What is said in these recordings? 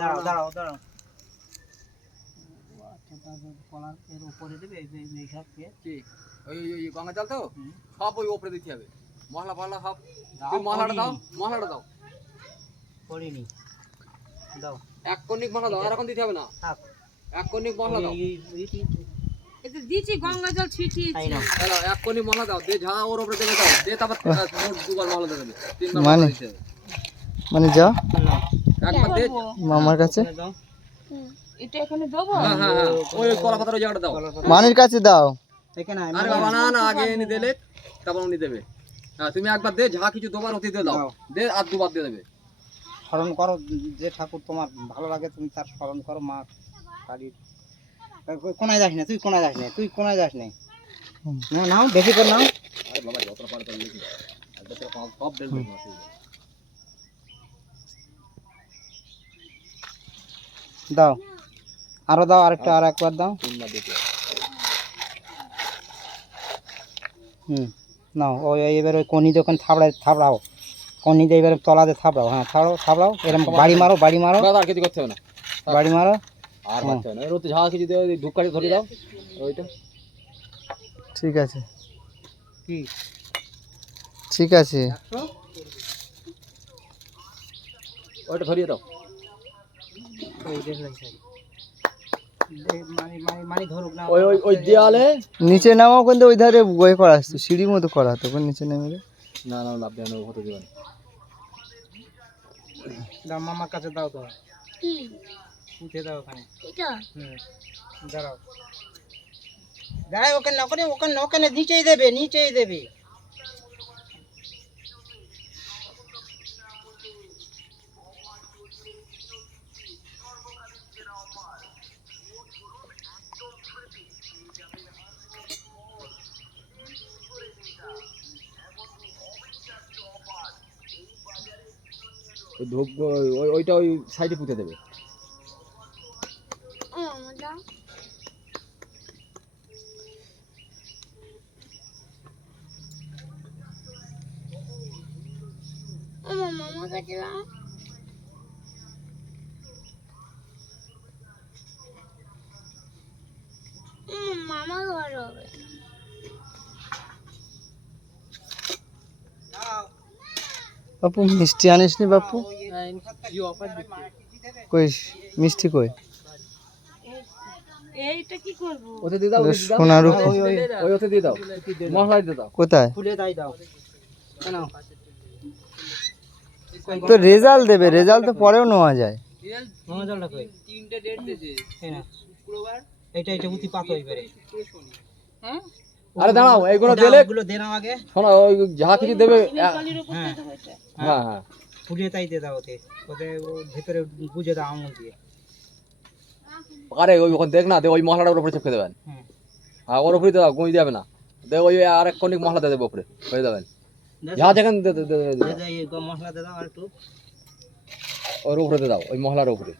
দাঁড়াও দাঁড়াও দাঁড়াও। কলার এর উপরে দেবে এই সব কি ওই ওই গঙ্গা জল তো সব ওই উপরে দিতে হবে। মশলা ফসলা সব তুমি মশলাটা দাও, মশলাটা দাও। করিনি, দাও এক কনিক মশলা দাও, আর এখন দিতে হবে না। থাক, এক কনিক মশলা দাও। এটা দিছি গঙ্গা জল ছিটিয়েছি। চলো এক কনিক মশলা দাও, দে ঝাঁ ওর উপরে দেবে দাও, দে তারপর মোট দুবার মশলা দেবে, তিনবার মশলা দিতে হবে। মানে যা একবার দে মামার কাছে, এটা এখানে দেবো। হ্যাঁ হ্যাঁ হ্যাঁ, ওই কলা পাতার ওই জায়গাটা দাও। মানির কাছে দাও। এখানে আরে বাবা না না, আগে এনে দিলে তারপর উনি দেবে। হ্যাঁ তুমি একবার দে, যা কিছু দুবার অতি দিয়ে দাও, দে আর দুবার দিয়ে দেবে। স্মরণ করো যে ঠাকুর তোমার ভালো লাগে, তুমি তার স্মরণ করো। মা কালীর কোনায় যাস না, তুই কোনায় যাস না, তুই কোনায় যাস না। না নাও, বেশি করে নাও। আরে বাবা যতটা পারে তাই লিখি, একবার তো সব দেন দেন না। দাও, আরো দাও, আরেকটা, আর একবার দাও। তিনবার দিতে নাও। ওই এবার ওই কনি যখন থাবড়াও, কনি দিয়ে এবার তলাতে থাবড়াও। হ্যাঁ থাবড়াও, এরকম বাড়ি মারো, বাড়ি মারো, বাবা আর কিছু করতে হবে না, বাড়ি মারো। আর করতে হবে না। এর ওতে ঝাল কিছু দিয়ে ধূপকাঠি ধরে দাও ওইটা। ঠিক আছে, কি ঠিক আছে, ওইটা ধরিয়ে দাও। ওই মানি ধরুক না। ওই ওই ওই দেয়ালে নিচে নামাও, কিন্তু ওই ধারে বই করা আসছে, সিঁড়ির মতো করা, তখন নিচে নেমে রে। না না লাভ দেয় না, হতে দিবেন। দাও, মামার কাছে দাও তো, কি উঠে দাও ওখানে। এটা দাঁড়াও দাঁড়াও, ওখানে ওখানে ওখানে ওখানে নিচেই দেবে, নিচেই দেবে। ওই ধূপ ওইটা ওই সাইডে পুঁতে দেবে। ও মজা। ও মামা কাছে দাও। মামা ঘর হবে। বাপু মিষ্টি আনিসনি বাপু? কই মিষ্টি কই? এইটা কি করব? ওতে দিয়ে দাও, সোনার রূপ ওই ওতে দিয়ে দাও, মশলা দিয়ে দাও। কোথায়? খুলে দাও। নাও, তো রেজাল্ট দেবে, রেজাল্ট তো পরেও নেওয়া যায়। মামা জলটা কই? তিনটে ডেট দিয়েছে। হ্যাঁ, শুক্রবার। এটা উতি পাতো এবারে। হ্যাঁ আরে দাঁড়াও, এইগুলো দিলে এগুলো দে নাও আগে। শোনো, ওই যা কিছু দেবে। কালির উপর হ্যাঁ। দেবো এটা। হ্যাঁ হ্যাঁ, ফুলিয়ে তাই দিয়ে দাও, ওতে ওতে ভিতরে বুঝে দাও আমল দিয়ে। আরে ওই ওখানে দেখ না, দে ওই মশলাটার উপরে চেপে দেবেন। হ্যাঁ, হ্যাঁ ওর উপরে দাও, গুঁজে যাবে না। দে ওই আর এক কনিক মশলা দিয়ে দেবে উপরে, হয়ে যাবেন। যা যেখানে এই মশলা দিয়ে দাও আর একটু। ওর উপরে দিয়ে দাও, ওই মশলার উপরে।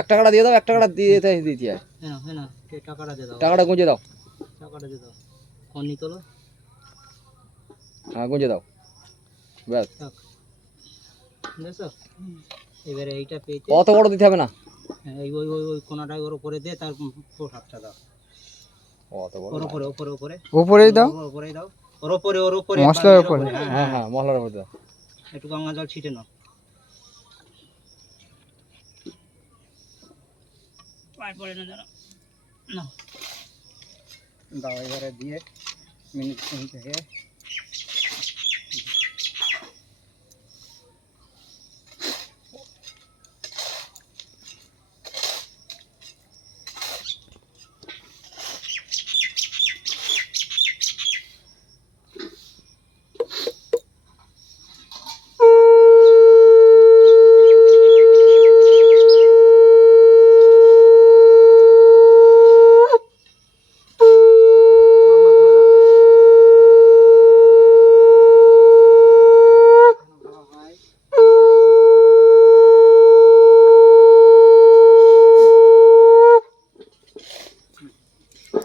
1 টাকাটা দিয়ে দাও, 1 টাকাটা দিয়ে দিতে হয়। হ্যাঁ হ্যাঁ, টাকাটা দিয়ে দাও, টাকাটা গুঁজে দাও। টাকাটা দিয়ে দাও। কনি তোলো। হ্যাঁ গুঁজে দাও, ব্যাস। দেখছো, এবারে এইটা পেয়েছে। অত বড় দিতে হবে না, এই ওই ওই ওই কোনাটা ওর উপরে দে, তার প্রসাদটা দাও। অত বড় ওর উপরে উপরে উপরে উপরেই দাও, উপরেই দাও, ওর উপরে মশলার উপরে। হ্যাঁ হ্যাঁ মশলার উপরে দাও। একটু গঙ্গা জল ছিটে নাও। পরে না দাও, এবারে দিয়ে মিনিট থেকে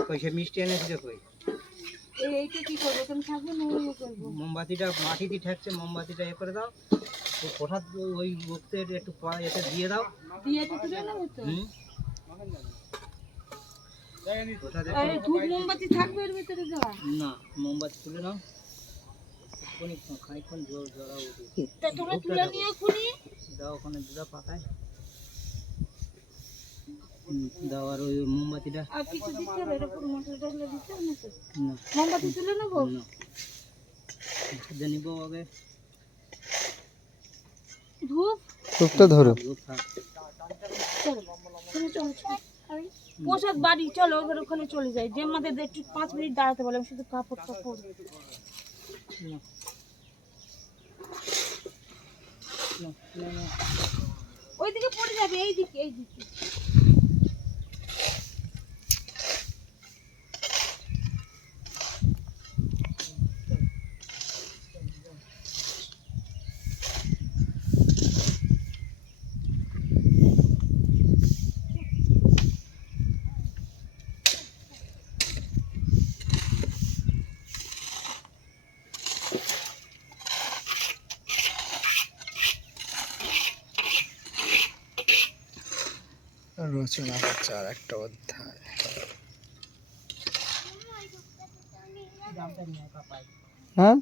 কই সে মিষ্টি এনেছিল কই? এইটা কি করবো? এখানে থাকবে না অন্য করবো? মোমবাতিটা মাটিতে ঠেকছে, মোমবাতিটা এ করে দাও, ওই কোঠার ওই মুক্তের একটু এতে দিয়ে দাও। দিয়ে তো তুলে নেবে তো। হুম কোঠা দিয়ে আর এই ধূপ মোমবাতি থাকবে এর ভিতরে দেওয়া? না, মোমবাতি তুলে নাও, খানিকক্ষণ জড়াও তা তোমরা তুলে নিয়ে খুনি। দাও, ওখানে দুটা পাতায় দাও, আর ওই মোমবাতিটা আর কিছু দিতে হবে? এরকম মশলা টশলা দিতে হবে না তো? না মোমবাতি তুলে নেবো? না খুঁজে নিব আগে, ধূপ? ধূপটা ধরো। ধূপ থাক। চলো চলো চলো চলো। পোশাক বাড়ি চলো, এবার ওখানে চলে যাই। যে আমাদের একটু 5 মিনিট দাঁড়াতে বলে, আমি শুধু কাপড় কাপড়। না, না, না, ওইদিকে পড়ে যাবে, এইদিকে এইদিকে। রচনা হচ্ছে আর একটা অধ্যায়। হ্যাঁ